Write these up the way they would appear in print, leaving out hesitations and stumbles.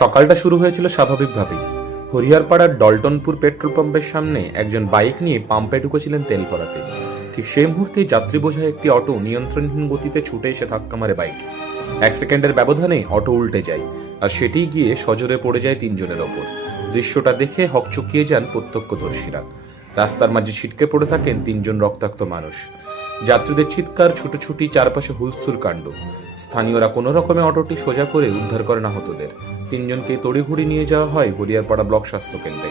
সকালটা শুরু হয়েছিল স্বাভাবিকভাবেই। হরিহরপাড়ার ডলটনপুর পেট্রোল পাম্পের সামনে একজন বাইক নিয়ে পাম্পে ঢুকেছিলেন তেল ভরাতে। ঠিক সেই মুহূর্তেই যাত্রী বোঝাই একটি অটো নিয়ন্ত্রণহীন গতিতে ছুটে এসে ধাক্কা মারে বাইক। 1 সেকেন্ডের ব্যবধানে অটো উল্টে যায়, আর সেটি গিয়ে সজোরে পড়ে যায় 3 জনের ওপর। দৃশ্যটা দেখে হকচকিয়ে যান প্রত্যক্ষদর্শীরা। রাস্তার মাঝে ছিটকে পড়ে থাকেন 3 জন রক্তাক্ত মানুষ। যাত্রীদের চিৎকার, ছুটোছুটি, চারপাশে হুলস্থুল কাণ্ড। স্থানীয়রা কোনো রকমে অটোটি সোজা করে উদ্ধার করেন আহতদের। 3 জনকে তড়িঘড়ি নিয়ে যাওয়া হয় হরিহরপাড়া ব্লক স্বাস্থ্য কেন্দ্রে।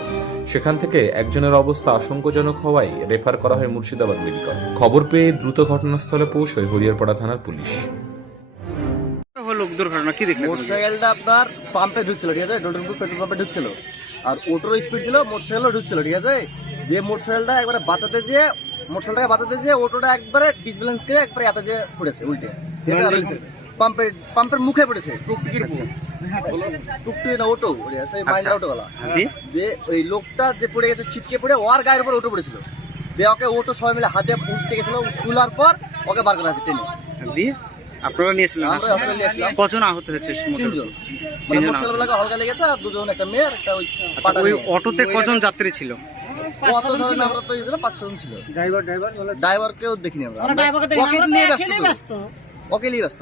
সেখান থেকে একজনের অবস্থা আশঙ্কাজনক হওয়ায় রেফার করা হয় মুর্শিদাবাদ মেডিকেল। খবর পেয়ে দ্রুত ঘটনাস্থলে পৌঁছয় হরিহরপাড়া থানার পুলিশ। হলো দুর্ঘটনা কি দেখলেন? মোটরসাইকেলটা আপনার পাম্পে ঢুকছিল, ঠিক আছে, ডলটনপুর পেট্রোল পাম্পে ঢুকছিল, আর ওটোর স্পিড ছিল, মোটরসাইকেলও ঢুকছিল, ঠিক আছে। যে মোটরসাইকেলটা একবারে মোটরসাইকেলটাকে বাঁচাতে যে ওটোটা একবারে ডিসব্যালেন্স করে একবারে এত যে পড়েছে উল্টে, পাম্পের মুখে পড়েছে, টুকটুকির টুকটুকি না ওটো, সেই মাইন্ডা অটোওয়ালা, যে ওই লোকটা যে পড়ে গেছে ছিটকে পড়ে ওর গায়ের উপর ওটো পড়েছিল। দিয়ে ওকে ওটো সবাই মিলে হাতে উল্টে গেছিল, তোলার পর ওকে বার করা আছে টেনে। আপনারা নিয়েছিলেন? আমরা হসপিটালে নিয়েছিলাম। কজন আহত হয়েছে? 3 জন। মানে মোটরসাইকেলটাকে হালকা লেগেছে, আর 2 জন, একটা মেয়ে আর একটা ওই পাটা। ওই অটোতে কজন যাত্রী ছিল? কত ধরনের আমরা তো ছিল 5 জন ছিল। ড্রাইভারকেও দেখিনি আমরা। ওকে নিয়ে ব্যস্ত।